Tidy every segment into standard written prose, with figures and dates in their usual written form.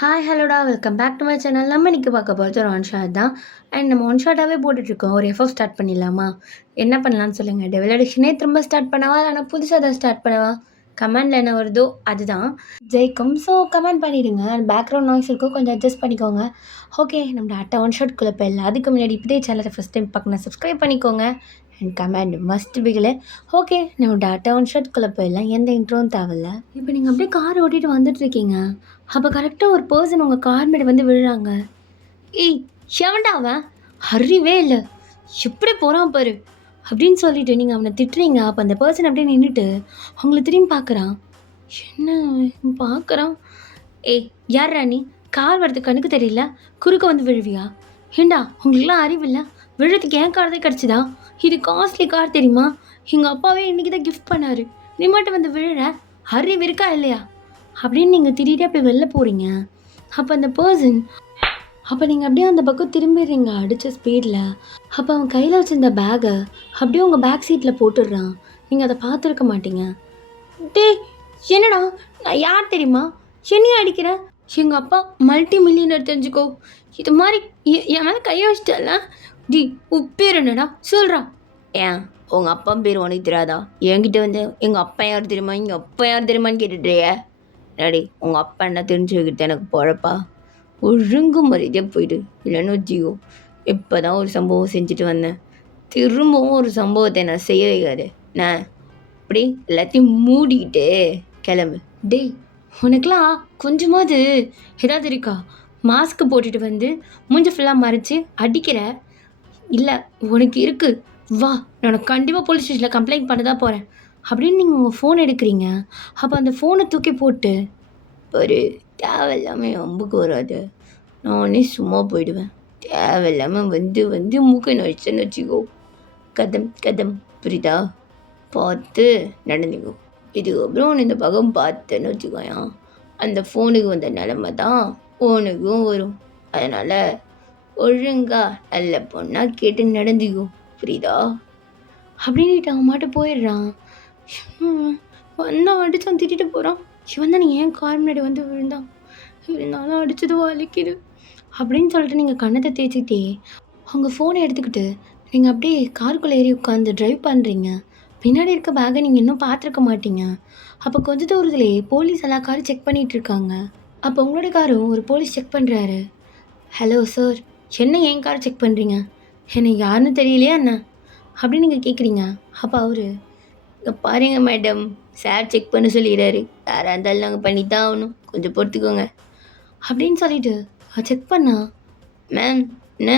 Hi ஹலோடா welcome back to my channel. நம்ம இன்னைக்கு பார்க்க போகிறது ஒரு ஒன் ஷாட் தான். அண்ட் நம்ம ஒன் ஷாட்டாகவே போட்டுட்ருக்கோம். ஒரு எஃப்எஃப் ஸ்டார்ட் பண்ணிடலாமா? என்ன பண்ணலான்னு சொல்லுங்கள். டெவல் அடிக்ஷனே திரும்ப ஸ்டார்ட் பண்ணவா, இல்லைனா புதுசாக எதாவது ஸ்டார்ட் பண்ணவா? கமெண்டில் என்ன வருதோ அதுதான் ஜெயிக்கும். ஸோ கமெண்ட் பண்ணிவிடுங்க. அண்ட் பேக்ரவுண்ட் நாய்ஸ் இருக்கும், கொஞ்சம் அட்ஜஸ்ட் பண்ணிக்கோங்க. ஓகே, நம்ம டேட்டா ஒன் ஷாட் குள்ளே போயிடலாம். அதுக்கு முன்னாடி இப்படியே சேனலை ஃபஸ்ட் டைம் பார்க்கணும், சப்ஸ்கிரைப் பண்ணிக்கோங்க. And comment must Bigil. Okay, நம்ம டேட்டா ஒன் ஷாட் குள்ளே போயிடலாம். எந்த இன்ட்ரோவும் தேவையில்ல. இப்போ நீங்கள் அப்படியே கார் ஓட்டிகிட்டு வந்துட்டுருக்கீங்க. அப்போ கரெக்டாக ஒரு பர்சன் உங்கள் கார் மேலே வந்து விழுறாங்க. ஏய், எவன்டா அவன்? அறிவே இல்லை, எப்படி போகிறான் பாரு அப்படின்னு சொல்லிட்டு நீங்கள் அவனை திட்டுறீங்க. அப்போ அந்த பர்சன் அப்படியே நின்றுட்டு உங்களை திரும்பி பார்க்குறான். என்ன பார்க்குறான்? ஏய், யார்ரா நீ? கார் வரது கணக்கு தெரியல, குறுக்க வந்து விழுவியா? ஏண்டா உங்களுக்குலாம் அறிவில்லை? விழுறதுக்கு ஏன் கார் தான் கிடச்சிதா? இது காஸ்ட்லி கார் தெரியுமா? எங்கள் அப்பாவே இன்றைக்கி தான் கிஃப்ட் பண்ணார். நீ மட்டும் வந்து விழுற, அறிவு இருக்கா இல்லையா அப்படின்னு நீங்கள் திடீர்னு அப்படி வெளில போகிறீங்க. அப்போ அந்த பர்சன் அப்போ நீங்கள் அப்படியே அந்த பக்கம் திரும்பிடுறீங்க அடித்த ஸ்பீடில். அப்போ அவன் கையில் வச்சுருந்த பேக்கை அப்படியே உங்கள் பேக் சீட்டில் போட்டுடுறான். நீங்கள் அதை பார்த்துருக்க மாட்டீங்க. டேய், என்னடா, நான் யார் தெரியுமா? என்னையும் அடிக்கிறேன்? எங்கள் அப்பா மல்டி மில்லியனர், தெரிஞ்சுக்கோ. இது மாதிரி என் மேலே கையை வச்சிட்டல. டி, உப்பேர் என்னடா சொல்கிறா? ஏன் உங்கள் அப்பா பேர் உனக்கு தெரியாதா? என்கிட்ட வந்து எங்கள் அப்பா யார் தெரியுமா, எங்கள் அப்பா யார் தெரியுமான்னு கேட்டுட்றிய? டாடி, உங்கள் அப்பா என்ன தெரிஞ்சு வைக்கிட்டு எனக்கு பொழப்பா? ஒழுங்கு மரியாதையாக போயிடு, இல்லைன்னு வச்சிக்கோ. இப்போ தான் ஒரு சம்பவம் செஞ்சுட்டு வந்தேன், திரும்பவும் ஒரு சம்பவத்தை நான் செய்ய வைக்காது. நான் அப்படி எல்லாத்தையும் மூடிக்கிட்டு கிளம்பு. டேய், உனக்கெலாம் கொஞ்சமாவது ஏதாவது இருக்கா? மாஸ்க்கு போட்டுட்டு வந்து மூஞ்சி ஃபுல்லாக மறைச்சி அடிக்கிற. இல்லை, உனக்கு இருக்குது, வா, நான் கண்டிப்பாக போலீஸ் ஸ்டேஷனில் கம்ப்ளைண்ட் பண்ண தான் போகிறேன் அப்படின்னு நீங்கள் உங்கள் ஃபோன் எடுக்கிறீங்க. அப்போ அந்த ஃபோனை தூக்கி போட்டு ஒரு தேவையில்லாமல் அம்புக்கு வராது, நானே சும்மா போயிடுவேன். தேவையில்லாமல் வந்து வந்து மூக்கை நடிச்சேன்னு வச்சுக்கோ, கதம் கதம், புரியுதா? பார்த்து நடந்துக்கோ. இதுக்கப்புறம் இந்த பக்கம் பார்த்தேன்னு வச்சுக்கோயா, அந்த ஃபோனுக்கு வந்த நிலமை தான் ஃபோனுக்கும் வரும். அதனால் ஒழுங்கா நல்ல பொண்ணா கேட்டு நடந்துக்கோ, புரியுதா? அப்படின்ட்டு அவன் மாட்டு போயிடுறான். வந்தான் அடித்தான், திட்டிட்டு போகிறான். இவன் தான் நீ ஏன் கார் முன்னாடி வந்து விழுந்தான், இருந்தாலும் அடித்தது வலிக்குது அப்படின்னு சொல்லிட்டு நீங்கள் கண்ணத்தை தேய்ச்சிக்கிட்டே உங்கள் ஃபோனை எடுத்துக்கிட்டு நீங்கள் அப்படியே காருக்குள்ளே ஏறி உட்காந்து ட்ரைவ் பண்ணுறீங்க. பின்னாடி இருக்க பேக்கை நீங்கள் இன்னும் பார்த்துருக்க மாட்டீங்க. அப்போ கொஞ்ச தூரத்துலேயே போலீஸ் எல்லா காரும் செக் பண்ணிகிட்ருக்காங்க. அப்போ உங்களோட காரும் ஒரு போலீஸ் செக் பண்ணுறாரு. ஹலோ சார், என்ன என் கார் செக் பண்ணுறீங்க? என்னை யாருன்னு தெரியலையா என்ன அப்படின்னு நீங்கள் கேட்குறீங்க. அப்போ அவர், இங்கே பாருங்க மேடம், சார் செக் பண்ண சொல்லிடுறாரு, யாராக இருந்தாலும் நாங்கள் பண்ணி தான் ஆகணும், கொஞ்சம் பொறுத்துக்கோங்க அப்படின்னு சொல்லிட்டு செக் பண்ணா. மேம், என்ன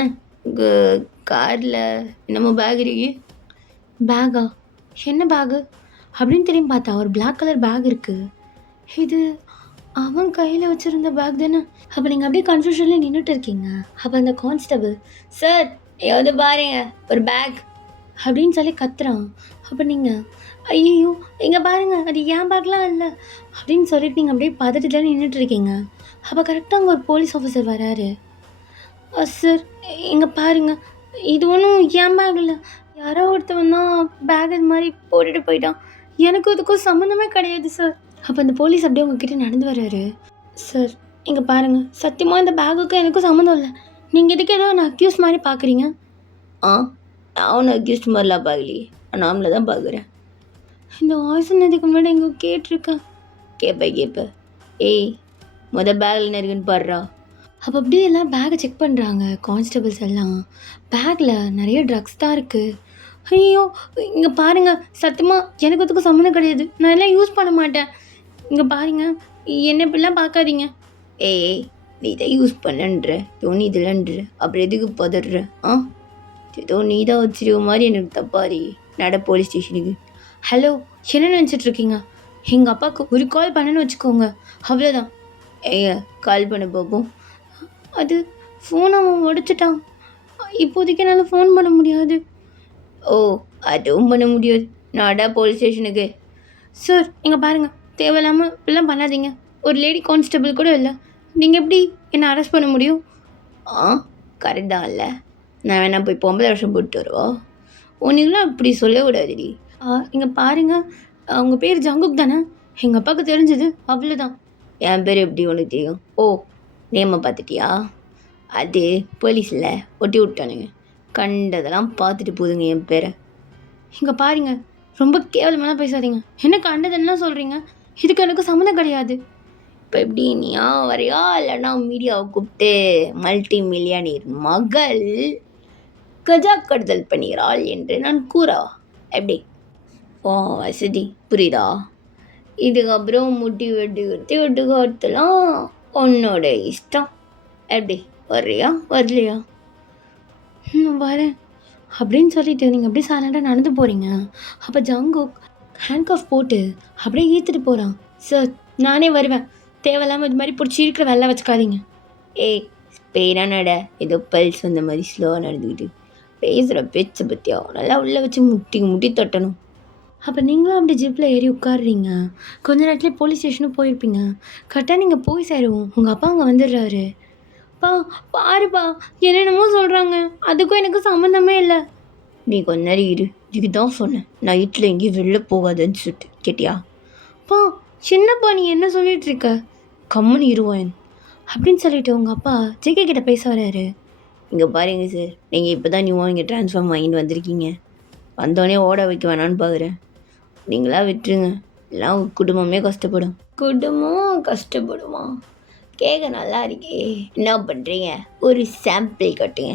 உங்கள் காரில் என்னமோ பேக் இருக்கு? பேக்கா? என்ன பேகு அப்படின்னு திரும்பி பார்த்தா ஒரு பிளாக் கலர் பேக் இருக்குது. இது அவன் கையில் வச்சுருந்த பேக் தானே? அப்போ நீங்கள் அப்படியே கன்ஃபியூஷனில் நின்றுட்டு இருக்கீங்க. அப்போ அந்த கான்ஸ்டபிள், சார் எவ்வளோ பாருங்க ஒரு பேக் அப்படின்னு சொல்லி கத்துறான். அப்போ நீங்கள், ஐயோ இங்கே பாருங்கள், அது ஏன் பேக்லாம் இல்லை அப்படின்னு சொல்லிட்டு நீங்கள் அப்படியே பதட்டத்தில் நின்றுட்டு இருக்கீங்க. அப்போ கரெக்டாக அங்கே ஒரு போலீஸ் ஆஃபீஸர் வராரு. சார் இங்கே பாருங்கள், இது ஒன்றும் ஏன் பேக் இல்லை, யாரோ ஒருத்தவன் தான் பேக் இது மாதிரி போட்டுட்டு போயிட்டான், எனக்கும் இதுக்கும் சம்மந்தமே கிடையாது சார். அப்போ அந்த போலீஸ் அப்படியே உங்ககிட்ட நடந்து வர்றாரு. சார் இங்கே பாருங்கள், சத்தியமாக இந்த பேகுக்கும் எனக்கும் சம்மந்தம் இல்லை, நீங்கள் இதுக்கு ஏதோ நான் அக்யூஸ் மாதிரி பார்க்குறீங்க. நான் ஒன்றும் அக்யூஸ்ட் மாதிரிலாம் பார்க்கலையே, நான் நாமளை தான் பார்க்குறேன். இந்த வாய்ஸ் இதுக்கு முன்னாடி எங்கே கேட்டிருக்கேன். கேட்பேன். ஏய், பேக்கில் என்ன இருக்குன்னு பாடுறா. அப்போ அப்படியே எல்லாம் பேக்கை செக் பண்ணுறாங்க கான்ஸ்டபிள்ஸ் எல்லாம். பேக்கில் நிறைய ட்ரக்ஸ் தான் இருக்குது. ஐயோ இங்கே பாருங்கள், சத்தியமாக எனக்கு அதுக்கு சம்மந்தம் கிடையாது, நான் எல்லாம் யூஸ் பண்ண மாட்டேன். இங்கே பாருங்கள், என்ன இப்படிலாம் பார்க்காதீங்க. ஏய், நீ இதை யூஸ் பண்ணன்ற, நீ இதெல்லான்ற, அப்புறம் எதுக்கு பதற? ஏதோ நீ தான் வச்சிருக்க மாதிரி எனக்கு தப்பாரி. நட போலீஸ் ஸ்டேஷனுக்கு. ஹலோ, என்ன நினச்சிட்ருக்கீங்க? எங்கள் அப்பாவுக்கு ஒரு கால் பண்ணணும்னு வச்சுக்கோங்க, அவ்வளோதான். கால் பண்ண பார்ப்போம். அது ஃபோன் அவன் உடைச்சிட்டான், இப்போதைக்கு என்னால் ஃபோன் பண்ண முடியாது. ஓ, அதுவும் பண்ண முடியாது, நாடா போலீஸ் ஸ்டேஷனுக்கு. சார் இங்கே பாருங்கள், தேவையில்லாமல் இப்படிலாம் பண்ணாதீங்க, ஒரு லேடி கான்ஸ்டபிள் கூட இல்லை, நீங்கள் எப்படி என்னை அரெஸ்ட் பண்ண முடியும்? கரெக்ட் தான் இல்லை, நான் வேணா போய் பொம்பளை வருஷம் போட்டு வருவா? உனக்குலாம் இப்படி சொல்லக்கூடாதுடி. இங்கே பாருங்கள், அவங்க பேர் ஜங்குக் தானே, எங்கள் அப்பாவுக்கு தெரிஞ்சது அவ்வளோதான். என் பேர் எப்படி உனக்கு தெரியும்? ஓ, நேமை பார்த்துட்டியா? அது போலீஸில் ஒட்டி விட்டானுங்க. கண்டதெல்லாம் பார்த்துட்டு போதுங்க என் பேரை. இங்கே பாருங்க, ரொம்ப கேவலமெல்லாம் பேசாதீங்க. என்ன கண்டதெல்லாம் சொல்கிறீங்க? இதுக்கு எனக்கு சம்மந்தம் கிடையாது. இப்போ எப்படி நீயா வரையா இல்லைன்னா மீடியாவை கூப்பிட்டு மல்டி மில்லியனர் மகள் கஜா கடத்தல் பண்ணுகிறாள் என்று நான் கூறவா? எப்படி ஓ வசதி புரியுதா? இதுக்கப்புறம் முட்டி வெட்டு காத்தலாம் உன்னோட இஷ்டம். எப்படி வர்றியா வரலையா? வரேன் அப்படின்னு சொல்லிட்டு நீங்கள் அப்படியே சைலண்டாக நடந்து போகிறீங்க. அப்போ ஜங்குக் ஹேண்ட் ஆஃப் போட்டு அப்படியே ஈத்துட்டு போகிறான். சார் நானே வருவேன், தேவையில்லாமல் இது மாதிரி பிடிச்சி இருக்கிற வெள்ளை வச்சுக்காதீங்க. ஏய் ஸ்பெயினாக நட, ஏதோ பல்ஸ் வந்த மாதிரி ஸ்லோவாக நடந்துக்கிட்டு பேசுகிற பேச்சை பற்றியா நல்லா உள்ளே வச்சு முட்டி தட்டணும். அப்போ நீங்களும் அப்படி ஜிப்பில் ஏறி உட்காடுறீங்க. கொஞ்ச நேரத்துலேயே போலீஸ் ஸ்டேஷனும் போயிருப்பீங்க. கரெக்டாக நீங்கள் போய் சேருவோம். உங்கள் அப்பா அங்கே வந்துடுறாரு. பா பாருப்பா என்னென்னமோ சொல்கிறாங்க, அதுக்கும் எனக்கு சம்மந்தமே இல்லை. நீ கொஞ்ச நேரம் இரு, இதுக்கு தான் சொன்னேன் நைட்டில் எங்கேயும் வெளில போகாதுன்னு சொல்லிட்டு கேட்டியா? பா சின்னப்பா நீ என்ன சொல்லிட்டு இருக்க? கம்முன்னு இருவாயன் அப்படின்னு சொல்லிட்டு உங்கள் அப்பா ஜேகே கிட்ட பேச வர்றாரு. இங்கே பாருங்க சார், நீங்கள் இப்போ தான் நியூவாக இங்கே ட்ரான்ஸ்ஃபார்ம் வாங்கிட்டு வந்திருக்கீங்க. வந்தோடனே ஓட வைக்க வேணான்னு பார்க்குறேன். நீங்களா விட்டுருங்க, எல்லாம் குடும்பமே கஷ்டப்படும். குடும்பம் கஷ்டப்படுமா? கேட்க நல்லா இருக்கே. என்ன பண்ணுறீங்க? ஒரு சாம்பிள் கட்டுங்க.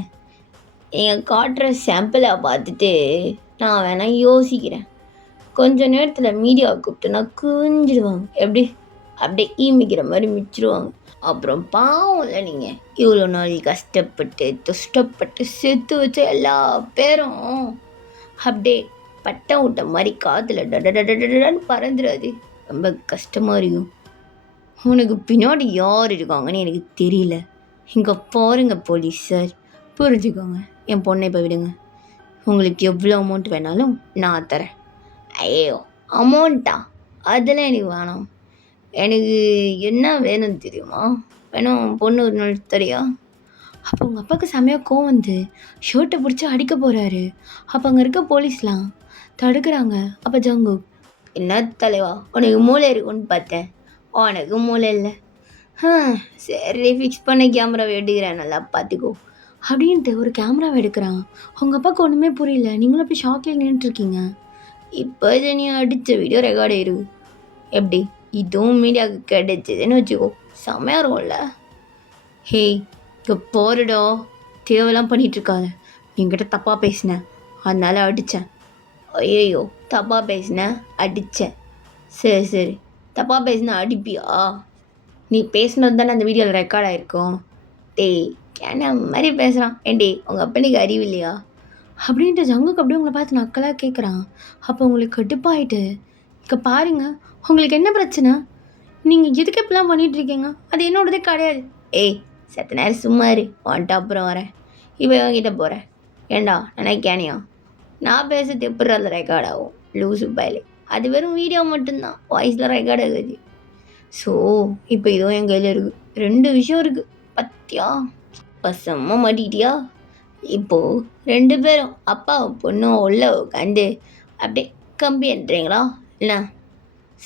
நீங்கள் காட்டுற சாம்பிளை பார்த்துட்டு நான் வேணால் யோசிக்கிறேன். கொஞ்சம் நேரத்தில் மீடியாவை கூப்பிட்டு நான் குஞ்சிடுவாங்க. எப்படி அப்படியே ஈமிக்கிற மாதிரி மிச்சிடுவாங்க. அப்புறம் பாவம் இல்லை, நீங்கள் இவ்வளோ நாள் கஷ்டப்பட்டு துஷ்டப்பட்டு சேர்த்து வச்ச எல்லா பேரும் அப்படியே பட்டம் விட்ட மாதிரி காற்றுல டடன்னு பறந்துடாது. ரொம்ப கஷ்டமாக இருக்கும். உனக்கு பின்னாடி யார் இருக்காங்கன்னு எனக்கு தெரியல. இங்கே பாருங்க போலீஸ் சார், புரிஞ்சுக்கோங்க. என் பொண்ணை இப்போ விடுங்க. உங்களுக்கு எவ்வளோ அமௌண்ட் வேணாலும் நான் தரேன். ஐயோ அமௌண்ட்டா? அதெல்லாம் எனக்கு வேணாம். எனக்கு என்ன வேணும்னு தெரியுமா? வேணும் பொண்ணு ஒரு நாள் தரியா? அப்போ உங்கள் அப்பாவுக்கு செமையாக கோவம் வந்து ஷர்ட்டை பிடிச்சி அடிக்க போகிறாரு. அப்போ அங்கே இருக்க போலீஸ்லாம் தடுக்கிறாங்க. அப்போ ஜங்குக், என்ன தலைவா உனக்கு மூளை இருக்குன்னு பார்த்தேன், உனக்கு மூளை இல்லை. சரி ஃபிக்ஸ் பண்ண கேமராவை எடுக்கிறேன், நல்லா பார்த்துக்கோ அப்படின்ட்டு ஒரு கேமராவை எடுக்கிறான். உங்கள் அப்பாவுக்கு ஒன்றுமே புரியல. நீங்களும் போய் ஷாக்கில் நின்றுட்டுருக்கீங்க. இப்போ இதை நீ அடித்த வீடியோ ரெக்கார்ட் ஆயிருக்கு. எப்படி இதுவும் மீடியாவுக்கு கிடைச்சதுன்னு வச்சுக்கோ, செம்மையாக இருக்கும்ல. ஹேய் இங்கே போகிறடோ, தேவையெல்லாம் பண்ணிகிட்ருக்காத. என்கிட்ட தப்பாக பேசினேன் அதனால அடித்தேன். ஐயோ தப்பாக பேசினேன் அடித்தேன். சரி தப்பாக பேசினா அடிப்பியா? நீ பேசினது தானே அந்த வீடியோவில் ரெக்கார்ட் ஆகிருக்கும். டேய் என்ன மாதிரி பேசுகிறான்? ஏண்டி உங்கள் அப்பனுக்கு அறிவு இல்லையா? அப்படின்ட்டு ஜங்குக்கு அப்படியே உங்களை பார்த்து நக்கலாக கேட்குறான். அப்போ உங்களுக்கு கடுப்பாயிட்டு, இங்கே பாருங்கள் உங்களுக்கு என்ன பிரச்சனை? நீங்கள் எதுக்கு இப்படிலாம் பண்ணிகிட்ருக்கீங்க? அது என்னோடதே கிடையாது. ஏய் சத்த நேரம் சும்மா இரு, வந்துட்டு அப்புறம் வரேன். இப்போ என்கிட்ட போகிறேன். ஏண்டா நினைக்கானியா நான் பேசுறது எப்படி அதில் ரெக்கார்ட் ஆகும்? லூசு பயலே, அது வெறும் வீடியோ மட்டும்தான், வாய்ஸில் ரெக்கார்ட் ஆகுது. ஸோ இப்போ இதுவும் என் கையில் இருக்குது. 2 விஷயம் இருக்குது பத்தியா? பசமாக மாட்டிட்டியா? இப்போது 2 பேரும் அப்பா பொண்ணும் உள்ள உட்காந்து அப்படியே கம்பி என்றீங்களா இல்லை?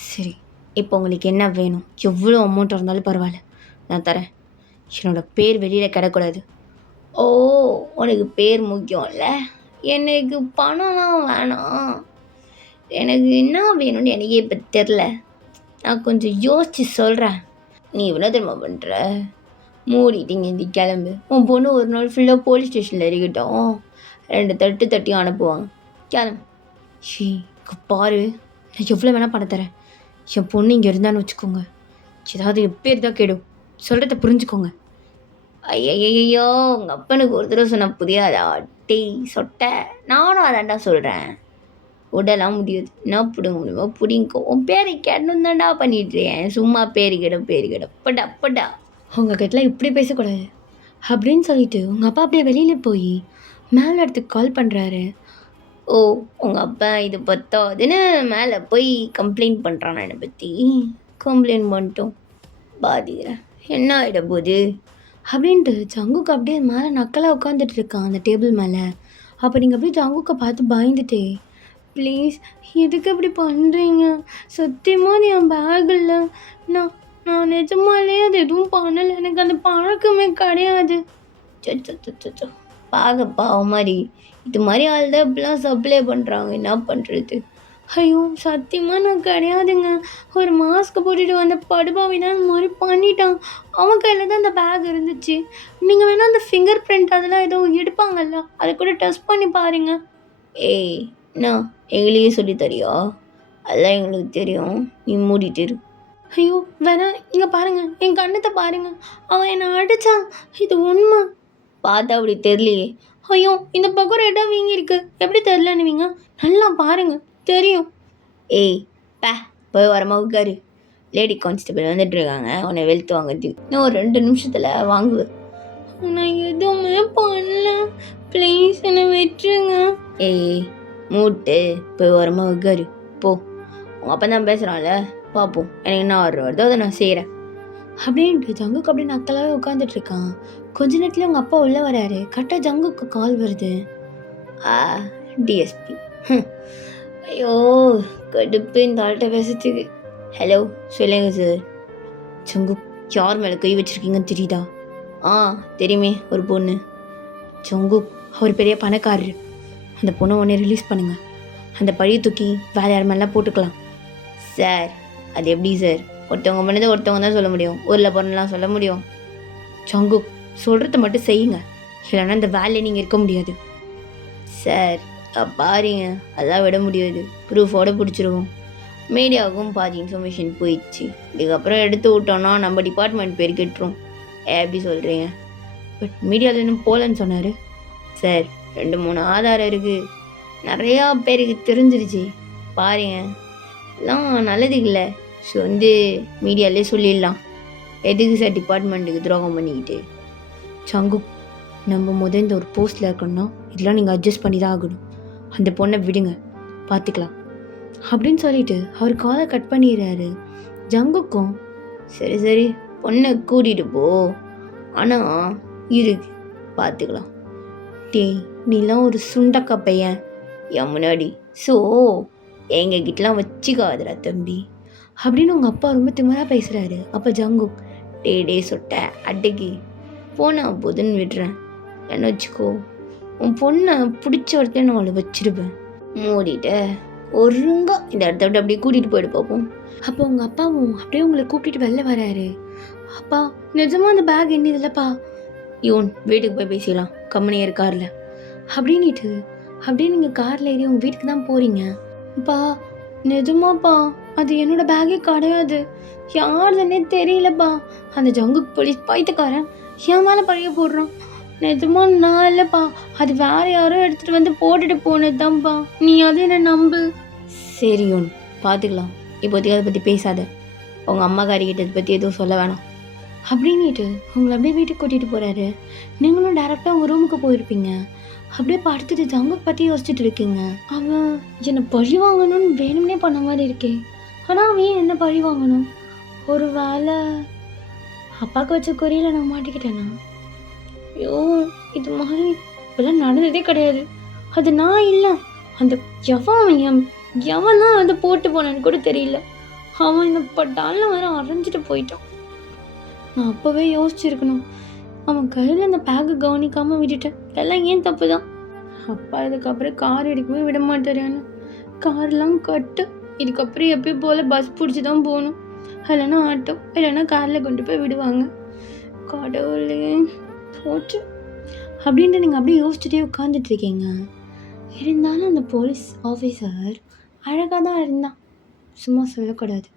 சரி இப்போ உங்களுக்கு என்ன வேணும்? எவ்வளோ அமௌண்ட் இருந்தாலும் பரவாயில்ல, நான் தரேன். என்னோட பேர் வெளியில் கிடக்கூடாது. ஓ உனக்கு பேர் முக்கியம் இல்லை, எனக்கு பணம்லாம் வேணாம். எனக்கு என்ன வேணும்னு எனக்கே இப்போ தெரில, நான் கொஞ்சம் யோசித்து சொல்கிறேன். நீ இவ்வளோ திரும்ப பண்ணுற, மூடிட்டிங்க இந்த கிளம்பு. உன் பொண்ணு ஒரு நாள் ஃபுல்லாக போலீஸ் ஸ்டேஷனில் இருக்கட்டும், 2 தட்டு தட்டி அனுப்புவாங்க. கிளம்பு. பாரு நான் எவ்வளோ வேணால் பணம் தரேன். என் பொண்ணு இங்கே இருந்தான்னு வச்சுக்கோங்க, ஏதாவது எப்பேர் தான் கேடும், சொல்கிறத புரிஞ்சுக்கோங்க. ஐயையோ உங்கள் அப்பனுக்கு ஒரு தடவை சொன்ன புரியாதா? டேய் சொட்டை, நானும் அதான்டா சொல்கிறேன். உடலாம் முடியாது, என்ன பிடுங்க முடியுமோ பிடிங்கோ. உன் பேரை கேட்டணும் தான்டா பண்ணிட்டுருக்கேன், சும்மா பேரு கிட படா. உங்கள் கிட்டலாம் இப்படி பேசக்கூடாது அப்படின்னு சொல்லிட்டு உங்கள் அப்பா அப்படியே வெளியில் போய் மேலே இடத்துக்கு கால் பண்ணுறாரு. ஓ உங்கள் அப்பா இது பத்தாதுன்னு மேலே போய் கம்ப்ளைண்ட் பண்ணுறான் என்னை பற்றி. கம்ப்ளைண்ட் பண்ணிட்டோம் பாதிக்கிறேன், என்ன ஆகிட போகுது அப்படின்ட்டு ஜங்குக்கு அப்படியே மேலே நக்கலாக உட்காந்துட்டு இருக்கான் அந்த டேபிள் மேலே. அப்போ நீங்கள் அப்படியே ஜங்குக்கை பார்த்து பயந்துட்டே, ப்ளீஸ் எதுக்கு அப்படி பண்ணுறீங்க? சத்தியமாக என் பேக் இல்லை, நான் நான் நிஜமாலே அது எதுவும் பண்ணல. எனக்கு அந்த பழக்கமே கிடையாது. அச்சச்சச்சச்சோ! பார்க்க பாவம் மாரி. இது மாரி ஆள் தான் இப்படிலாம் சப்ளை பண்றாங்க. என்ன பண்றது? ஐயோ! சத்தியமா நான் கிடையாதுங்க. ஒரு மாஸ்க் போட்டுட்டு வந்த படுபாவி தான் இந்த மாரி பண்ணிட்டான். அவன் கையில தான் அந்த பேக் இருந்துச்சு. நீங்க வேணா அந்த ஃபிங்கர் பிரிண்ட் அதெல்லாம் ஏதோ எடுப்பாங்கல்ல, அத கூட டெஸ்ட் பண்ணி பாருங்க. ஏய்! என்ன எங்களையே சொல்லி தரியா? அதெல்லாம் எங்களுக்கு தெரியும். நீ மூடிட்டு இரு. ஐயோ! வேணா இங்க பாருங்க. என் கண்ணத்த பாருங்க. அவன் என்ன அடிச்சான். இது உண்ம. பார்த்தா அப்படி தெரியலையே. ஐயோ! இந்த பக்கம் ரெட்டா வீங்கிருக்கு. எப்படி தெரியலன்னுவீங்க? நல்லா பாருங்க. தெரியும். ஏய்! பே! போய் ஓரமா உட்காரு. லேடி கான்ஸ்டபிள் வந்துட்டுருக்காங்க. உன்னை வெளுத்து வாங்குறதுக்கு. இன்னும் ஒரு 2 நிமிஷத்துல வாங்குவேன். நான் எதுவுமே பண்ணல. ப்ளீஸ் என்ன விட்டுருங்க. ஏய்! மூட்டு. போய் ஓரமா உட்காரு. போ. உங்க அப்பா தான் பேசுறான்ல. பார்ப்போம். எனக்கு என்ன ஆர்டர் வருதோ அதை நான் செய்கிறேன். அப்படின்ட்டு ஜங்குக்கு அப்படியே நக்கலாவே உட்காந்துட்டு இருக்கான். கொஞ்ச நேரத்துல உங்க அப்பா உள்ள வராரு. கரெக்டா ஜங்குக்கு கால் வருது. டிஎஸ்பி. ஐயோ! கடுப்பு இந்த ஆள்கிட்ட பேசுறதுக்கு. ஹலோ, சொல்லுங்க சார். ஜங்குக், யார் மேலே கை வச்சிருக்கீங்கன்னு தெரியுதா? தெரியுமே, ஒரு பொண்ணு. ஜங்குக், அவர் பெரிய பணக்காரரு. அந்த பொண்ணை உடனே ரிலீஸ் பண்ணுங்க. அந்த பழியை தூக்கி வேற யார் மேலாம் போட்டுக்கலாம். சார், அது எப்படி சார்? ஒருத்தவங்க பண்ணதை ஒருத்தவங்க தான் சொல்ல முடியும். ஊரில் பொண்ணுலாம் சொல்ல முடியும்? ஜங்குக், சொல்கிறத மட்டும் செய்யுங்க. இல்லைன்னா இந்த வேலையை நீங்கள் இருக்க முடியாது. சார், பாருங்க, அதெல்லாம் விட முடியாது. ப்ரூஃபோடு பிடிச்சிருவோம். மீடியாவுக்கும் பாதி இன்ஃபர்மேஷன் போயிடுச்சு. இதுக்கப்புறம் எடுத்து விட்டோன்னா நம்ம டிபார்ட்மெண்ட் பேர் கெட்டுரும். எப்படி சொல்கிறீங்க? பட் மீடியாவில் இன்னும் போகலன்னு சொன்னார். சார், 2-3 ஆதாரம் இருக்குது. நிறையா பேருக்கு தெரிஞ்சிருச்சு. பாருங்க, எல்லாம் நல்லதுக்கு இல்லை. ஸோ மீடியாலே சொல்லிடலாம். எதுக்கு சார் டிபார்ட்மெண்ட்டுக்கு துரோகம் பண்ணிக்கிட்டு? ஜங்குக், நம்ம இந்த ஒரு போஸ்ட்டில் இருக்கணும்னா இதெல்லாம் நீங்கள் அட்ஜஸ்ட் பண்ணி தான் ஆகணும். அந்த பொண்ணை விடுங்க, பார்த்துக்கலாம் அப்படின்னு சொல்லிட்டு அவர் காலை கட் பண்ணிடுறாரு. ஜங்குக்கும் சரி பொண்ணை கூட்டிகிட்டு போ, ஆனால் இருக்கு பார்த்துக்கலாம். டேய், நீலாம் ஒரு சுண்டக்கா பையன் என் முன்னாடி. ஸோ எங்ககிட்டலாம் வச்சுக்காதுடா தம்பி அப்படின்னு உங்கள் அப்பா ரொம்ப திமிராக பேசுகிறாரு. அப்போ ஜங்குக், டே சொட்ட அட்டைக்கு போனா போதுன்னு விடுறேன். என்ன வச்சுக்கோ, உன் பொண்ணை பிடிச்ச ஒருத்தர் நான் அவளை வச்சிருப்பேன். மூடிட்ட ஒருங்கா இந்த இடத்த விட்டு அப்படியே கூட்டிகிட்டு போயிட்டு பார்ப்போம். அப்போ உங்கள் அப்பாவும் அப்படியே உங்களை கூப்பிட்டுட்டு வெளில வராரு. அப்பா, நிஜமாக அந்த பேக் என்ன இல்லைப்பா. இவன் வீட்டுக்கு போய் பேசிடலாம், கம்பெனி இருக்கார்ல அப்படின்ட்டு அப்படியே நீங்கள் காரில் ஏறி உங்கள் வீட்டுக்கு தான் போகிறீங்க. அப்பா, நிஜமாப்பா அது என்னோட பேக்கே கிடையாது. யாருதுன்னே தெரியலப்பா. அந்த ஜங்குக் போலீஸ் பைத்தியக்காரன் என் மேலே பழைய போடுறான். நிஜமா நான் இல்லைப்பா, அது வேற யாரோ எடுத்துகிட்டு வந்து போட்டுட்டு போனதுதான்ப்பா. நீ அது என்ன நம்பு. சரி ஒன்று பார்த்துக்கலாம். இப்போதைக்கு அதை பற்றி பேசாத. உங்கள் அம்மாக்காரிக்கிட்ட அதை பற்றி எதுவும் சொல்ல வேணாம் அப்படின்ட்டு உங்களை அப்படியே வீட்டுக்கு கூட்டிகிட்டு போகிறாரு. நீங்களும் டேரெக்டாக உங்கள் ரூமுக்கு போயிருப்பீங்க. அப்படியே படுத்துட்டு ஜங்குக் பற்றி யோசிச்சுட்டு இருக்கீங்க. அவன் என்னை பழி வாங்கணும்னு வேணும்னே பண்ண மாதிரி இருக்கே. ஆனால் அவன் என்ன பழி வாங்கணும்? ஒரு வேளை அப்பாவுக்கு வச்ச குறியில் நான் மாட்டிக்கிட்டேனா? ஐயோ, இது மாதிரி இப்பெல்லாம் நடந்ததே கிடையாது. அது நான் இல்லை. அந்த எவன் தான் வந்து போட்டு போனான்னு கூட தெரியல. அவன் இந்த பட்டாலில் வர அரைஞ்சிட்டு போயிட்டான். நான் அப்போவே யோசிச்சிருக்கணும். அவன் கையில் அந்த பேக்கை கவனிக்காமல் விட்டுட்டேன். எல்லாம் ஏன் தப்பு தான். அப்பா இதுக்கப்புறம் கார் எடுக்கவே விட மாட்டாரியான்னு. கார்லாம் கட்டு. இதுக்கப்புறம் எப்பயும் போல் பஸ் பிடிச்சி தான் போகணும். இல்லைன்னா ஆட்டோ, இல்லைன்னா காரில் கொண்டு போய் விடுவாங்க. கடவுளே போச்சு அப்படின்ட்டு நீங்கள் அப்படியே யோசிச்சுட்டே உட்காந்துட்டு இருக்கீங்க. இருந்தாலும் அந்த போலீஸ் ஆஃபீஸர் அழகாக தான் இருந்தான். சும்மா சொல்லக்கூடாது.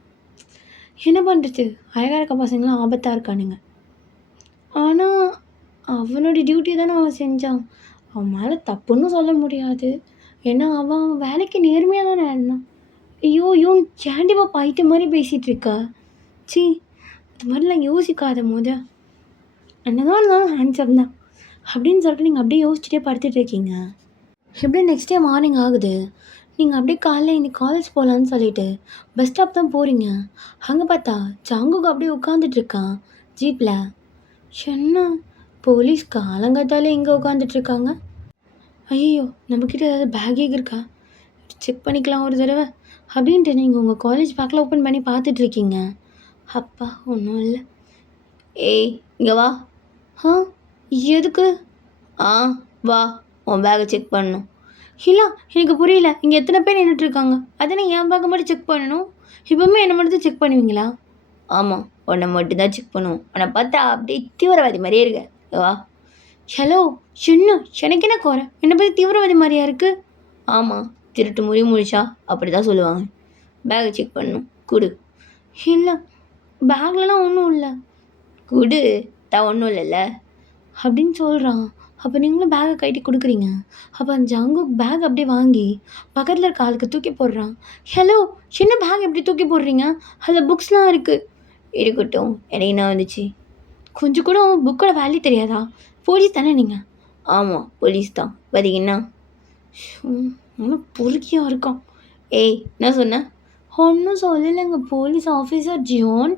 என்ன பண்ணுறது, அழகாக இருக்க பசங்களாம் ஆபத்தாக இருக்கானுங்க. ஆனால் அவனோட டியூட்டி தானே அவன் செஞ்சான். அவன் மேலே தப்புன்னு சொல்ல முடியாது. ஏன்னா அவன் வேலைக்கு நேர்மையாக தானே இருந்தான். ஐயோ ஏண்டிப்பா பைத்திய மாதிரி பேசிகிட்டு இருக்கா. சி, இது மாதிரிலாம் யோசிக்காத போத. என்னதான் இருந்தாலும் ஹேண்ட்ஸப் தான் அப்படின்னு சொல்லிட்டு நீங்கள் அப்படியே யோசிச்சுட்டே படுத்துட்டு இருக்கீங்க. எப்படியும் நெக்ஸ்ட் டே மார்னிங் ஆகுது. நீங்கள் அப்படியே காலைல இன்னைக்கு காலேஜ் போகலான்னு சொல்லிட்டு பஸ் ஸ்டாப் தான் போகிறீங்க. அங்கே பார்த்தா ஜங்குக் அப்படியே உட்காந்துட்ருக்கான் ஜீப்பில். என்ன போலீஸ் காலங்காத்தாலே இங்கே உட்காந்துட்ருக்காங்க? ஐயோ, நம்மக்கிட்ட ஏதாவது பேக்கே இருக்கா, செக் பண்ணிக்கலாம் ஒரு தடவை அப்படின்ட்டு நீங்கள் உங்கள் காலேஜ் பேக்கில் ஓப்பன் பண்ணி பார்த்துட்ருக்கீங்க. அப்பா ஒன்றும் இல்லை. ஏய் இங்கே வா. ஆ எதுக்கு? ஆ வா, உன் பேக்கை செக் பண்ணணும். இல்லை எனக்கு புரியல. இங்கே எத்தனை பேர் நின்றுட்டு இருக்காங்க, அதனை என் பேக்கை மட்டும் செக் பண்ணணும்? இப்போவுமே என்னை மட்டும் தான் செக் பண்ணுவீங்களா? ஆமாம், உன்னை மட்டும்தான் செக் பண்ணுவோம். உன்னை பார்த்தா அப்படியே தீவிரவாதி மாதிரியே இருக்க. இங்க வா. ஹலோ சின்ன, எனக்கு என்ன குறை? என்னை பற்றி தீவிரவாதி மாதிரியா இருக்குது? ஆமாம், திருட்டு முறி முழிச்சா அப்படி தான் சொல்லுவாங்க. பேக்கை செக் பண்ணணும், குடு. இல்லை பேக்லலாம் ஒன்றும் இல்லை குடு, தான் ஒன்றும் இல்லைல்ல. அப்படின்னு சொல்கிறான். அப்போ நீங்களும் பேக்கை கட்டி கொடுக்குறீங்க. அப்போ அந்த ஜங்கு பேக் அப்படியே வாங்கி பக்கத்தில் இருக்க ஆளுக்கு தூக்கி போடுறான். ஹலோ சின்ன, பேக் எப்படி தூக்கி போடுறீங்க? அதில் புக்ஸ்லாம் இருக்குது. இருக்கட்டும், எனக்கு என்ன வந்துச்சு? கொஞ்சம் கூட புக்கோட வேல்யூ தெரியாதா? போலீஸ் தானே நீங்கள்? ஆமாம், போலீஸ் தான். பார்த்தீங்கன்னா இன்னும் பொறுக்கியாக இருக்கான். ஏய் என்ன சொன்னேன்? ஒன்றும் சொல்லலைங்க. போலீஸ் ஆஃபீஸர் ஜியோன்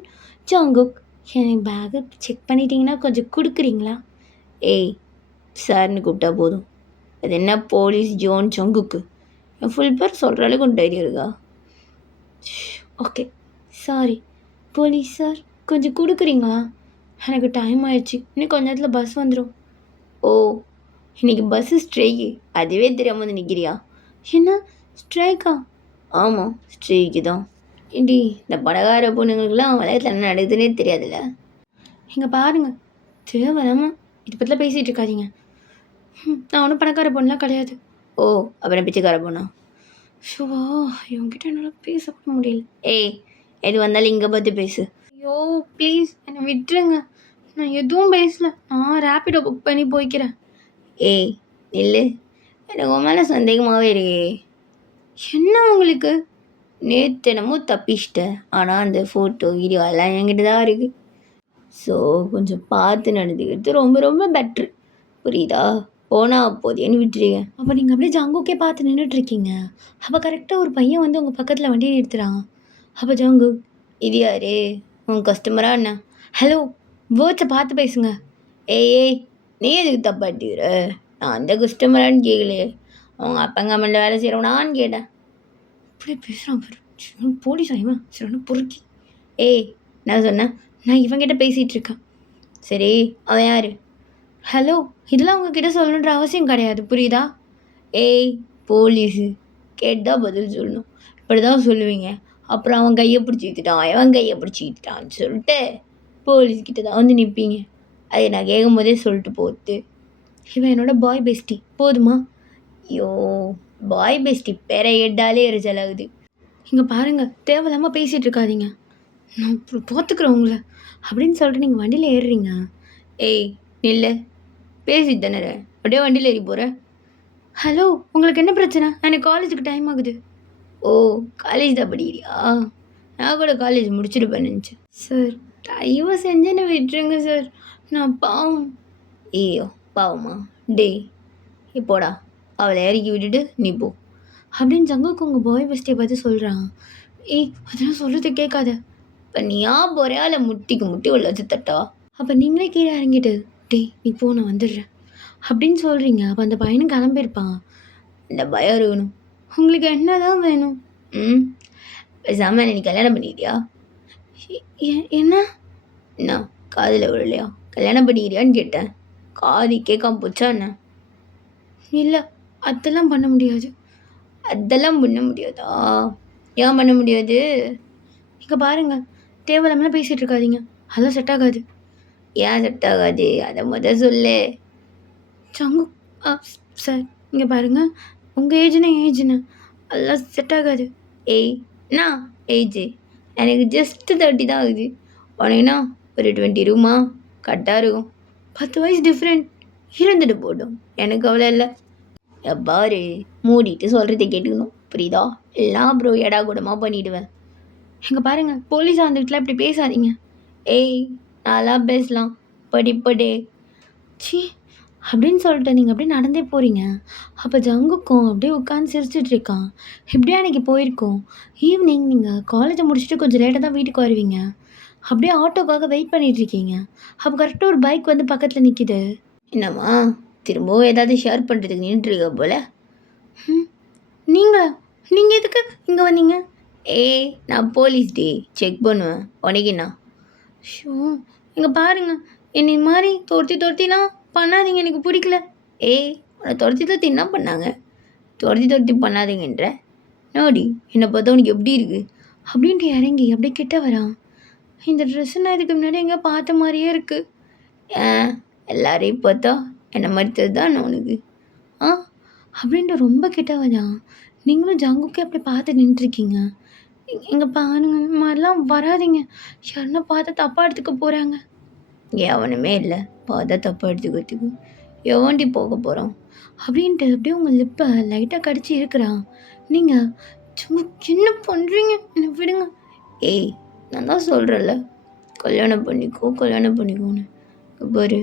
ஜங்குக், எனக்கு பேக்கை செக் பண்ணிட்டீங்கன்னா கொஞ்சம் கொடுக்குறீங்களா? ஏய் சார்னு கூப்பிட்டா போதும். அது என்ன போலீஸ் ஜோன் ஜங்குக்கு? என் ஃபுல் பேர் சொல்கிற அளவுக்கு உன் தைரியம் இருக்கா? ஓகே சாரி போலீஸ் சார், கொஞ்சம் கொடுக்குறீங்களா? எனக்கு டைம் ஆயிடுச்சு, இன்னும் கொஞ்ச நேரத்தில் பஸ் வந்துடும். ஓ, இன்னைக்கு பஸ்ஸு ஸ்ட்ரைக்கு, அதுவே தெரியாமல் வந்து நிற்கிறியா? என்ன ஸ்ட்ரைக்கா? ஆமாம், ஸ்ட்ரைக்கு தான். ஏண்டி, இந்த பணக்கார பொண்ணுங்களுக்குலாம் வளையத்தில் என்ன நடக்குதுன்னே தெரியாதுல்ல. இங்கே பாருங்க, தேவையில்லாமல் இதை பற்றிலாம் பேசிகிட்டு இருக்காதீங்க. நான் ஒன்றும் பணக்கார பொண்ணுலாம் கிடையாது. ஓ, அப்புறம் பிச்சைக்கார பொண்ணா? ஷோவா, இவங்ககிட்ட என்னால் பேச கூட முடியல. ஏய், எது வந்தாலும் இங்கே பார்த்து பேசு. ஐயோ ப்ளீஸ் என்னை விட்டுருங்க, நான் எதுவும் பேசல. நான் ரேப்பிடோ புக் பண்ணி போய்க்கிறேன். ஏய் நில்லு, எனக்கு உன் மேலே சந்தேகமாகவே இருக்கே. என்ன உங்களுக்கு? நேற்று என்னமோ தப்பிச்சிட்டேன், ஆனால் அந்த ஃபோட்டோ வீடியோ எல்லாம் என்கிட்ட தான் இருக்குது. ஸோ கொஞ்சம் பார்த்து நடந்துக்கிறது ரொம்ப ரொம்ப பெட்ரு, புரியுதா? போனால் போதேன்னு விட்டுருக்கேன். அப்போ நீங்கள் அப்படியே ஜங்குக்கே பார்த்து நின்றுட்டுருக்கீங்க. அப்போ கரெக்டாக ஒரு பையன் வந்து உங்கள் பக்கத்தில் வண்டியை நிறுத்துறான். அப்போ ஜங்கு, இது யாரு? உன் கஸ்டமரா என்ன? ஹலோ வேர்ட்ஸை பார்த்து பேசுங்க. ஏய் ஏய், நீ எதுக்கு தப்பாட்டிக்கிற? நான் அந்த கஸ்டமரான்னு கேட்கலையே, அவங்க அப்பங்கம்மல்ல வேலை செய்கிறவனான்னு கேட்டேன். இப்படி பேசுகிறான் பாரு, போலீஸ் ஆகிவன் சரி பொறுக்கி. ஏய் நான் சொன்னேன், நான் இவங்கிட்ட பேசிகிட்டு இருக்கேன். சரி அவன் யார்? ஹலோ இதெல்லாம் உங்ககிட்ட சொல்லணுன்ற அவசியம் கிடையாது, புரியுதா? ஏய் போலீஸு, கேட்டால் பதில் சொல்லணும். இப்படி தான் சொல்லுவீங்க. அப்புறம் அவன் கையை பிடிச்சி வித்துட்டான், அவன் கையை பிடிச்சி வித்துட்டான்னு சொல்லிட்டு போலீஸ்கிட்ட தான் வந்து நிற்பீங்க. அதை நான் கேட்கும் போதே சொல்லிட்டு போகுது. இவன் என்னோட பாய் பெஸ்டி, போதுமா? ஐயோ, பாய் பெஸ்டி பேரை கேட்டாலே எரிச்சல் ஆகுது. இங்கே பாருங்கள், தேவையில்லாமல் பேசிகிட்டு இருக்காதீங்க, நான் பார்த்துக்குறேன் உங்களை அப்படின்னு சொல்லிட்டு நீங்கள் வண்டியில் ஏறுறீங்க. ஏய் நில்ல, பேசிட்டு தானே அப்படியே வண்டியில் ஏறி போகிறேன். ஹலோ உங்களுக்கு என்ன பிரச்சனை? எனக்கு காலேஜுக்கு டைம் ஆகுது. ஓ, காலேஜ் தான் படிக்கிறியா? நான் கூட காலேஜ் முடிச்சுட்டு நினச்சேன். சார் தயவு செஞ்சு என்னை விட்டுருங்க சார், நான் பாவம். ஐயோ பாவமா? டேய் இப்போடா, அவளை இறக்கி விட்டுட்டு நீ போ அப்படின்னு ஜங்குக்கு உங்கள் பாய் பெஸ்டியை பார்த்து சொல்கிறான். ஏய் அதெல்லாம் சொல்கிறது கேட்காத. இப்போ நீயா போறியா இல்லை முட்டிக்கு முட்டி உள்ள வச்சு தட்டவா? அப்போ நீங்களே கீழே இறங்கிட்டு டேய் நீ போ நான் வந்துடுறேன் அப்படின்னு சொல்கிறீங்க. அப்போ அந்த பையனும் கிளம்பியிருப்பான். இந்த பயம் இருக்கணும். உங்களுக்கு என்ன தான் வேணும்? பேசாமல் நீ கல்யாணம் பண்ணிக்கிறியா? என்ன என்ன காதில் விடலையா? கல்யாணம் பண்ணிக்கிறியான்னு கேட்டேன். காது கேட்காம போச்சா என்ன? இல்லை அதெல்லாம் பண்ண முடியாது. அதெல்லாம் பண்ண முடியாதா? ஏன் பண்ண முடியாது? இங்கே பாருங்கள், தேவையில்லாமலாம் பேசிகிட்டு இருக்காதீங்க, அதெல்லாம் செட் ஆகாது. ஏன் செட் ஆகாது? அதை சொல்லு. ஜங்கு சார் இங்கே பாருங்கள், உங்கள் ஏஜ்னா அதெல்லாம் செட் ஆகாது. ஏய் என்ன ஏஜ்? எனக்கு ஜஸ்ட்டு 30 தான் ஆகுது. உனக்குன்னா ஒரு 20 ரூமா கரெக்டாக இருக்கும். 10 வயசு டிஃப்ரெண்ட். இருந்துட்டு போட்டோம், எனக்கு அவ்வளோ இல்லை. எப்பாரு மூடிட்டு சொல்கிறத கேட்டுக்கணும், புரியுதா? எல்லாம் அப்புறம் எடா கூடமாக பண்ணிவிடுவேன். இங்கே பாருங்கள், போலீஸ் வந்துட்டுலாம் இப்படி பேசாதீங்க. ஏய் நான்லாம் பேசலாம், படிப்படே சி அப்படின்னு சொல்லிட்டு நீங்கள் அப்படியே நடந்தே போகிறீங்க. அப்போ ஜங்குக்கும் அப்படியே உட்காந்து சிரிச்சிட்டு இருக்கான். இப்படியே அன்றைக்கி போயிருக்கோம். ஈவினிங் நீங்கள் காலேஜை முடிச்சுட்டு கொஞ்சம் லேட்டாக தான் வீட்டுக்கு வருவீங்க. அப்படியே ஆட்டோக்காக வெயிட் பண்ணிகிட்ருக்கீங்க. அப்போ கரெக்டாக ஒரு பைக் வந்து பக்கத்தில் நிற்கிது. என்னம்மா திரும்பவும் ஏதாவது ஷேர் பண்ணுறதுக்கு நின்றுருக்க போல? நீங்கள் எதுக்கு இங்கே வந்தீங்க? ஏய் நான் போலீஸ் டே செக் பண்ணுவேன். உனக்குண்ணா ஷோ! இங்க பாருங்க. என்னைய மாரி தொரத்தி தொரத்திலாம் பண்ணாதீங்க. எனக்கு புடிக்கல. ஏய் உன்னை துரத்தி துரத்தி என்ன பண்ணாங்க? துரத்தி துரத்தி பண்ணாதீங்கன்ற. என்னாடி என்னை பார்த்தா உனக்கு எப்படி இருக்கு? அப்படின்ட்டு இறங்கி அப்படியே கிட்ட வரான். இந்த ட்ரெஸ் நான் இதுக்கு முன்னாடி எங்கேயோ பார்த்த மாரியே இருக்கு. ஏன் எல்லாரையும் பார்த்தா என்ன மாதிரி தெரியுதா உனக்கு? ஆ அப்படின்ட்டு ரொம்ப கிட்ட வரான். நீங்களும் ஜங்குக்கே அப்படி பார்த்து நின்றுருக்கீங்க. இங்க பாருங்க. இந்த மாதிரிலாம் வராதீங்க. யாருன்னா பார்த்து தப்பா எடுத்துக்க போறாங்க. எவனுமே இல்லை பார்த்தா தப்பாக எடுத்துக்கிறதுக்கு. எவன்டி போக போகிறான்? அப்படின்ட்டு அப்படியே உங்க லிப்பை லைட்டாக கடிச்சு இருக்கிறான். நீங்க ஜங்குக் என்ன பண்றீங்க? என்னை விடுங்க. ஏய் நான் தான் சொல்கிறேன்ல, கல்யாணம் பண்ணிக்கோ கல்யாணம் பண்ணிக்கோன்னு. இங்க பாரு,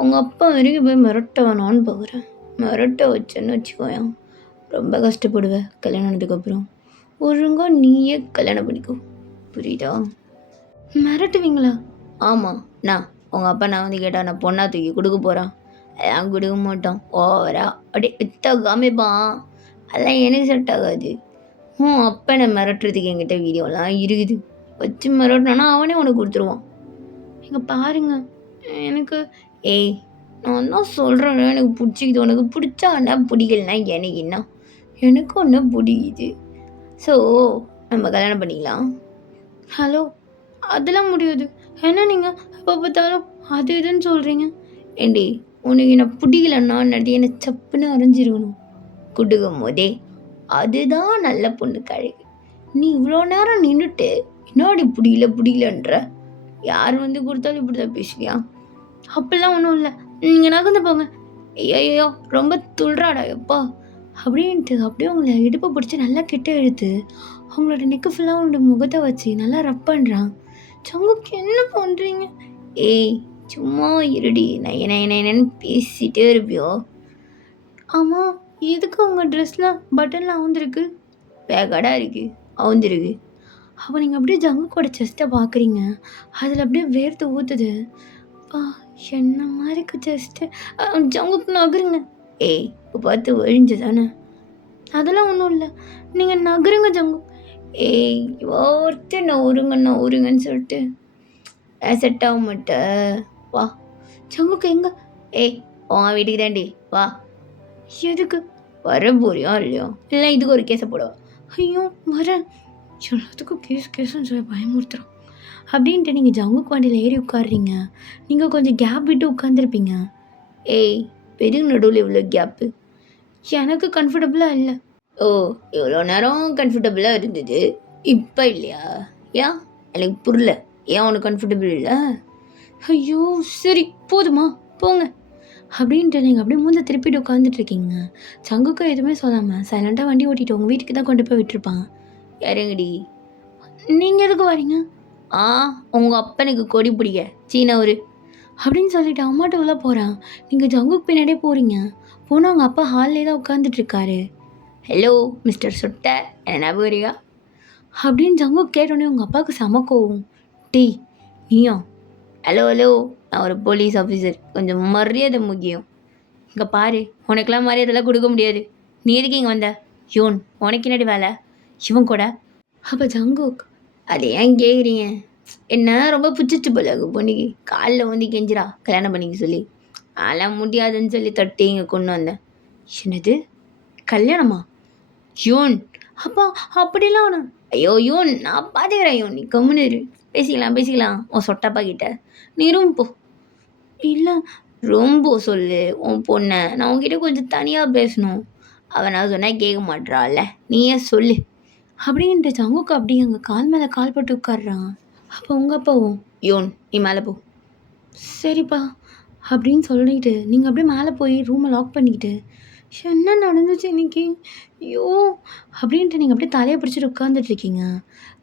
உங்கள் அப்பா வரைக்கும் போய் மிரட்ட வேணான்னு பார்க்குறேன். மிரட்ட வச்சேன்னு வச்சுக்கோயேன், ரொம்ப கஷ்டப்படுவேன் கல்யாணம் ஆனதுக்கப்புறம். ஒழுங்கா நீயே கல்யாணம் பண்ணிக்கோ, புரியுதா? மிரட்டுவீங்களா? ஆமாம், நான் உங்கள் அப்பா நான் வந்து கேட்டால் நான் பொண்ணா தூக்கி கொடுக்க போகிறான். அதெல்லாம் கொடுக்க மாட்டான். ஓவரா அப்படியே வித்த காமிப்பான். அதெல்லாம் எனக்கு செட் ஆகாது. அப்பனை மிரட்டுறதுக்கு என்கிட்ட வீடியோலாம் இருக்குது. வச்சு மிரட்டினானா அவனே உனக்கு கொடுத்துருவான். இங்க பாருங்க. எனக்கு ஏய் நான் தான் சொல்கிறேன், எனக்கு பிடிச்சிக்குது. உனக்கு பிடிச்சா என்ன, பிடிக்கலனா எனக்கு என்ன? எனக்கு ஒன்று பிடிக்குது. ஸோ நம்ம கல்யாணம் பண்ணிக்கலாம். ஹலோ, அதெல்லாம் முடியாது. என்ன நீங்க எப்போ பார்த்தாலும் அது இதுன்னு சொல்றீங்க. ஏண்டி உனக்கு என்ன பிடிக்கலன்னா நடி என்னை சப்புன்னு அரைஞ்சிருக்கணும் கொடுக்கும் போதே. அதுதான் நல்ல பொண்ணு கழகு. நீ இவ்வளோ நேரம் நின்றுட்டு என்னடி பிடிக்கல பிடிக்கலன்ற. யார் வந்து கொடுத்தாலும் இப்படி தான் பேசுவியா? அப்படிலாம் ஒன்றும் இல்லை. நீங்கள் நகர்ந்து போங்க. ஐயோ ரொம்ப துள்றாடா எப்பா. அப்படின்ட்டு அப்படியே உங்களை இடுப்பை பிடிச்சி நல்லா கிட்ட இழுத்து அவங்களோட நெக்கு ஃபுல்லாக உங்களோட முகத்தை வச்சு நல்லா ரப் பண்ணுறான். சங்குக்கு என்ன பண்ணுறீங்க? ஏய் சும்மா இருடி, நைய நைய நையன்னு பேசிட்டே இருப்பியோ. ஆமாம், எதுக்கு உங்கள் ட்ரெஸ்ஸில் பட்டன்லாம் அவுந்திருக்கு? வேகாடா இருக்கு, அவுந்திருக்கு. அப்போ நீங்கள் அப்படியே ஜங்குக்கோட செஸ்ட்டை பார்க்குறீங்க. அதில் அப்படியே வேர்த்து ஊற்றுது. பா, என்ன மாதிரிக்கு செஸ்ட்டு. ஜங்குக்கு நகருங்க. ஏய் இப்போ பார்த்து ஒழிஞ்சு தானே. அதெல்லாம் ஒன்றும் இல்லை. நீங்கள் நகருங்க ஜங்கு. ஏய் ஒருத்தர் நான் உருங்கன்னு சொல்லிட்டு செட் ஆக மாட்டேன். வா ஜங்குக்கு எங்க? ஏய் உன் வீட்டுக்கு தாண்டி வா. எதுக்கு? வர போறியா இல்லையா? இல்லை இதுக்கு ஒரு கேஸை போடுவா. ஐயோ வரேன். எல்லாத்துக்கும் கேஸ்ன்னு சொல்லி பயமுறுத்துறோம். அப்படின்ட்டு நீங்கள் ஜங்குக்கு வண்டியில் ஏறி உட்காடுறீங்க. நீங்கள் கொஞ்சம் கேப் விட்டு உட்காந்துருப்பீங்க. ஏய் பெரிய நடுவில் இவ்வளோ கேப்பு எனக்கு கம்ஃபர்டபுளாக இல்லை. ஓ இவ்வளோ நேரம் கம்ஃபர்டபுளாக இருந்தது, இப்போ இல்லையா? ஏன் எனக்கு புரியல. ஏன் உனக்கு கம்ஃபர்டபுள் இல்லை? ஐயோ சரி போதுமா, போங்க. அப்படின்ட்டு நீங்கள் அப்படியே மூஞ்ச திருப்பிட்டு உட்காந்துட்டு இருக்கீங்க. சங்குக்கும் எதுவுமே சொல்லாமல் சைலண்ட்டாக வண்டி ஓட்டிட்டு உங்கள் வீட்டுக்கு தான் கொண்டு போய் விட்டுருப்பான். இறங்குடி. நீங்கள் எதுக்கு வரீங்க? ஆ உங்கள் அப்பனுக்கு கொடி பிடிக்க சீனவரு அப்படின்னு சொல்லிட்டு அம்மாட்ட உள்ள போகிறான். நீங்கள் ஜங்குக்கு பின்னாடியே போகிறீங்க. போனால் அவங்க அப்பா ஹால்லே தான் உட்காந்துட்டு இருக்காரு. ஹலோ மிஸ்டர் சொட்டை, என்ன ஞாபகம் வரியா? அப்படின்னு ஜங்குக்கு கேட்டோடனே உங்கள் அப்பாவுக்கு செம கோவம். டேய் நீயா? ஹலோ ஹலோ, நான் ஒரு போலீஸ் ஆஃபீஸர், கொஞ்சம் மரியாதை முக்கியம். இங்கே பாரு, உனக்கெல்லாம் மரியாதைலாம் கொடுக்க முடியாது. நீ எதுக்கு இங்கே வந்த? யோன் உனக்கு என்னடி வேலை இவன் கூட? அப்போ ஜங்குக், அது ஏன் கேட்குறீங்க? என்ன ரொம்ப பிடிச்சிச்சு போல பொண்ணுக்கு. காலில் வந்து கெஞ்சிரா கல்யாணம் பண்ணிக்க சொல்லி. அதெல்லாம் முடியாதுன்னு சொல்லி தட்டி இங்கே கொண்டு வந்தேன். என்னது கல்யாணமா? யோன் அப்பா அப்படிலாம் ஒன்று. ஐயோ யோன், நான் பார்த்துக்கிறேன் யோன், நீ கம்முன்னு இரு. பேசிக்கலாம் உன் சொட்டப்பா கிட்ட. நீ ரூம் போ. இல்லை ரொம்ப சொல்லு உன் பொண்ணை, நான் உன்கிட்ட கொஞ்சம் தனியாக பேசணும். அவன் நான் சொன்னால் கேட்க மாட்றாள்ல, நீயே சொல்லு. அப்படின்ட்டு ஜங்குக்கு அப்படியே அங்கே கால் மேலே கால் போட்டு உட்காடுறான். அப்போ உங்கள் அப்பாவும் யோன் நீ மேலே போ. சரிப்பா அப்படின்னு சொல்லிட்டு நீங்கள் அப்படியே மேலே போய் ரூமை லாக் பண்ணிக்கிட்டு என்ன நடந்துச்சு இன்னைக்கு ஐயோ அப்படின்ட்டு நீங்கள் அப்படியே தலையை பிடிச்சிட்டு உட்காந்துட்டு இருக்கீங்க.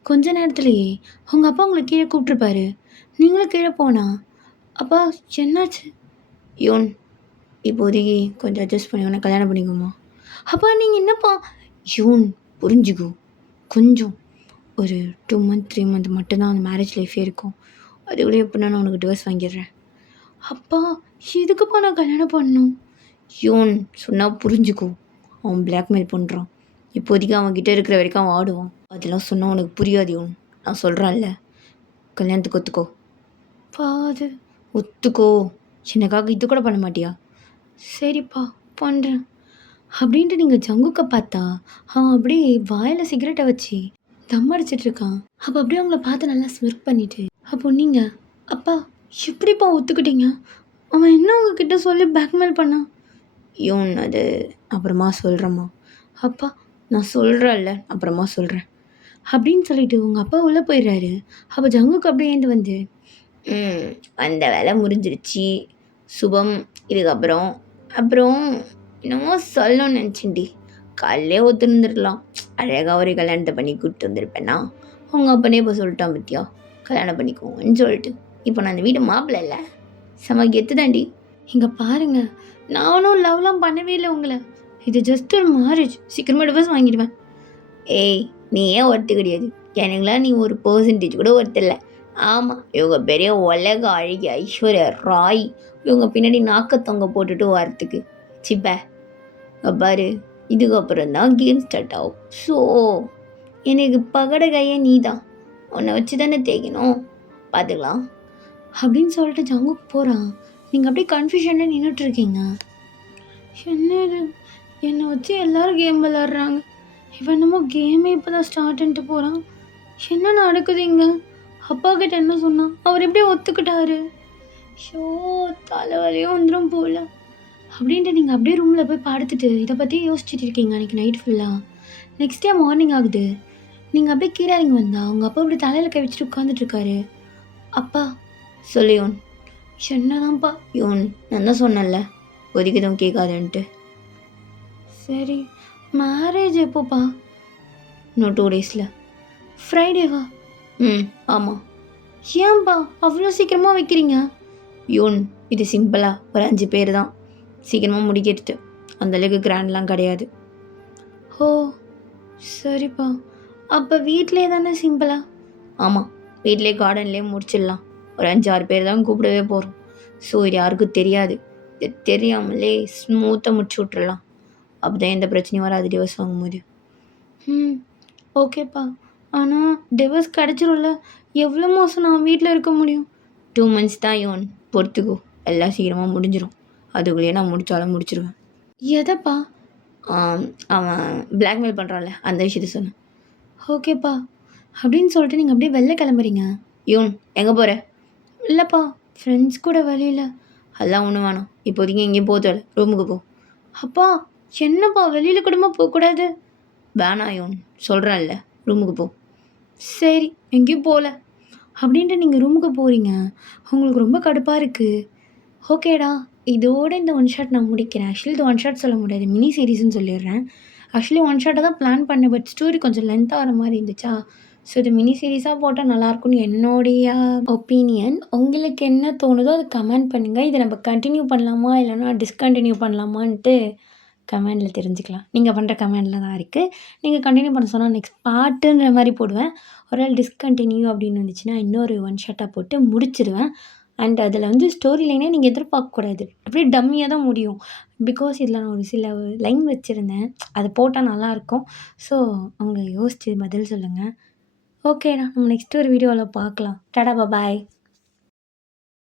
கொஞ்ச நேரத்துலேயே உங்கள் அப்பா உங்களை கீழே கூப்பிட்ருப்பாரு. நீங்களும் கீழே போனா அப்பா என்னாச்சு? யோன் இப்போதைக்கு கொஞ்சம் அட்ஜஸ்ட் பண்ணி உன்னை கல்யாணம் பண்ணிக்கோமா. அப்பா நீங்கள் என்னப்பா? யோன் புரிஞ்சுக்கோ, கொஞ்சம் ஒரு 2 month 3 month மட்டும்தான் அந்த மேரேஜ் லைஃபே இருக்கும். அதுக்குள்ளே எப்படின்னா நான் உனக்கு டிவோர்ஸ் வாங்கிடுறேன். அப்பா எதுக்குப்பா நான் கல்யாணம் பண்ணணும்? யோன் சொன்னால் புரிஞ்சுக்கோ, அவன் பிளாக்மெயில் பண்ணுறான். இப்போதைக்கு அவன்கிட்ட இருக்கிற வரைக்கும் அவன் ஆடுவான். அதெல்லாம் சொன்னால் உனக்கு புரியாது யோன், நான் சொல்கிறேன்ல. கல்யாணத்துக்கு ஒத்துக்கோ. பா அது ஒத்துக்கோ. சின்னக்காக்கு இது கூட பண்ண மாட்டியா? சரிப்பா பண்ணுறேன். அப்படின்ட்டு நீங்கள் ஜங்குக்க பார்த்தா அவன் அப்படியே வாயில் சிகரெட்டை வச்சு தம் அடிச்சிட்டு இருக்கான். அப்போ அப்படியே அவங்கள பார்த்து நல்லா ஸ்மிர்க் பண்ணிட்டு அப்போ நீங்கள் அப்பா எப்படிப்பா ஒத்துக்கிட்டீங்க? அவன் என்ன உங்ககிட்ட சொல்லி பேக்மெயில் பண்ணான்? யோன் அது அப்புறமா சொல்கிறேம்மா. அப்பா நான் சொல்கிறேன்ல, அப்புறமா சொல்கிறேன். அப்படின்னு சொல்லிட்டு உங்கள் அப்பா உள்ளே போயிடுறாரு. அப்போ ஜங்குக்கு அப்படியே ஏந்து வந்து அந்த வேலை முடிஞ்சிருச்சு சுபம். இதுக்கப்புறம் அப்புறம் என்னமோ சொல்லணும்னு நினச்சிண்டி. காலையிலே ஒத்துருந்துருக்கலாம். அழகாக ஒரு கல்யாணத்தை பண்ணி கூப்பிட்டு வந்திருப்பேன்னா அவங்க அப்பனே இப்போ சொல்லிட்டான் பத்தியா, கல்யாணம் பண்ணிக்கோங்கன்னு சொல்லிட்டு. இப்போ நான் அந்த வீடு மாப்பிள்ள இல்லை, செம கெத்து தாண்டி. இங்கே பாருங்க, நானும் லவ்லாம் பண்ணவே இல்லை உங்களை. இது ஜஸ்ட் ஒரு மேரேஜ். சீக்கிரமாக டிவோர்ஸ் வாங்கிடுவேன். ஏய், நீ ஏன் ஒருத்து கிடையாது? எனக்குலாம் நீ ஒரு பர்சன்டேஜ் கூட ஒருத்தில்ல. ஆமாம், இவங்க பெரிய உலக அழகி ஐஸ்வர்யா ராய். இவங்க பின்னாடி நாக்க தொங்க போட்டுட்டு வரத்துக்கு சிப்ப பாரு. இதுக்கப்புறம் தான் கேம் ஸ்டார்ட் ஆகும். ஸோ எனக்கு பகட கையை நீ தான், உன்னை வச்சு தானே தேய்க்கணும். பார்த்துக்கலாம் அப்படின்னு சொல்லிட்டு ஜங்குக்கு போகிறான். நீங்கள் அப்படியே கன்ஃபியூஷனில் நின்றுட்டுருக்கீங்க. என்ன இது, என்னை வச்சு எல்லோரும் கேம் விளாட்றாங்க. இவன் என்னமோ கேமே இப்போ தான் ஸ்டார்ட்டுன்ட்டு போகிறான். என்ன நடக்குது இங்கே? அப்பா கிட்ட என்ன சொன்னான்? அவர் எப்படி ஒத்துக்கிட்டாரு? ஷோ தலைவலியும் வந்துடும் போல அப்படின்ட்டு நீங்கள் அப்படியே ரூமில் போய் படுத்துட்டு இதை பற்றி யோசிச்சுட்டு இருக்கீங்க அன்றைக்கி நைட் ஃபுல்லாக. நெக்ஸ்ட் டே மார்னிங் ஆகுது. நீங்கள் அப்படியே கீழே இறங்கி வந்தா உங்கள் அப்பா அப்படி தலையில் கை வச்சுட்டு உட்காந்துட்ருக்காரு. அப்பா சொல்லு யோன். என்னதான்ப்பா? யோன், நான் தான் சொன்னேன்ல ஒதுக்கிதும் கேட்காதுன்ட்டு. சரி, மேரேஜ் எப்போப்பா? இன்னும் 2 டேஸில். ஃப்ரைடேவா? ஆமாம். ஏன்பா அவ்வளோ சீக்கிரமாக வைக்கிறீங்க? யோன், இது சிம்பிளாக ஒரு 5 பேர் தான், சீக்கிரமாக முடிக்கிறது. அந்தளவுக்கு கிராண்ட்லாம் கிடையாது. ஓ சரிப்பா. அப்போ வீட்டிலே தானே சிம்பிளா? ஆமாம், வீட்டிலே கார்டன்லேயே முடிச்சிடலாம். ஒரு 5-6 பேர் தான் கூப்பிடவே போகிறோம். ஸோ இது யாருக்கும் தெரியாது. இது தெரியாமலே ஸ்மூத்தாக முடிச்சு விட்றலாம். அப்போ தான் எந்த பிரச்சனையும் வராது டிவோர்ஸ் வாங்கும்போது. ஓகேப்பா. ஆனால் டிவோர்ஸ் கிடச்சிரும்ல? எவ்வளோ மாதம் நான் வீட்டில் இருக்க முடியும்? 2 months தான் யோன், பொறுத்துக்கோ. எல்லாம் சீக்கிரமாக முடிஞ்சிடும். அதுக்குள்ளேயே நான் முடித்தாலும் முடிச்சிடுவேன். எதைப்பா? அவன் பிளாக்மெயில் பண்ணுறான்ல, அந்த விஷயத்த சொன்னேன். ஓகேப்பா அப்படின்னு சொல்லிட்டு நீங்கள் அப்படியே வெளில கிளம்புறீங்க. யோன், எங்கே போகிற? இல்லைப்பா, ஃப்ரெண்ட்ஸ் கூட வெளியில். அதெல்லாம் ஒன்றும் வேணாம், இப்போதைக்கு எங்கேயும் போகல, ரூமுக்கு போ. அப்பா என்னப்பா, வெளியில் கூடமா போகக்கூடாது? வேணாம் யோன், சொல்கிறேன்ல, ரூமுக்கு போ. சரி, எங்கேயும் போகல அப்படின்ட்டு நீங்கள் ரூமுக்கு போகிறீங்க. உங்களுக்கு ரொம்ப கடுப்பாக இருக்குது. ஓகேடா, இதோட இந்த ஒன் ஷாட் நான் முடிக்கிறேன். ஆக்சுவலி இது ஒன் ஷாட் சொல்ல முடியாது, மினி சீரீஸ்ன்னு சொல்லிடுறேன். ஆக்சுவலி ஒன் ஷாட்டை தான் பிளான் பண்ணேன், பட் ஸ்டோரி கொஞ்சம் லென்த்தாக வர மாதிரி இருந்துச்சா. ஸோ இது மினி சீரீஸாக போட்டால் நல்லாயிருக்கும்னு என்னுடைய ஒப்பீனியன். உங்களுக்கு என்ன தோணுதோ அதை கமெண்ட் பண்ணுங்கள். இதை நம்ம கண்டினியூ பண்ணலாமா இல்லைனா டிஸ்கண்டினியூ பண்ணலாமான்ட்டு கமெண்டில் தெரிஞ்சுக்கலாம். நீங்கள் பண்ணுற கமெண்டில் தான் இருக்குது. நீங்கள் கண்டினியூ பண்ண சொன்னால் நெக்ஸ்ட் பார்ட்டுன்ற மாதிரி போடுவேன். ஒரு நாள் டிஸ்கண்டினியூ அப்படின்னு வந்துச்சுன்னா இன்னொரு ஒன் ஷாட்டாக போட்டு முடிச்சிடுவேன். அண்ட் அதில் வந்து ஸ்டோரி லைனே நீங்கள் எதிர்பார்க்கக்கூடாது, அப்படியே டம்மியாக தான் முடியும். பிகாஸ் இதில் நான் ஒரு சில லைன் வச்சுருந்தேன், அது போட்டால் நல்லாயிருக்கும். ஸோ அவங்க யோசித்து பதில் சொல்லுங்கள். ஓகேடா, நம்ம நெக்ஸ்ட் ஒரு வீடியோவில் பார்க்கலாம். டாடா பாய்.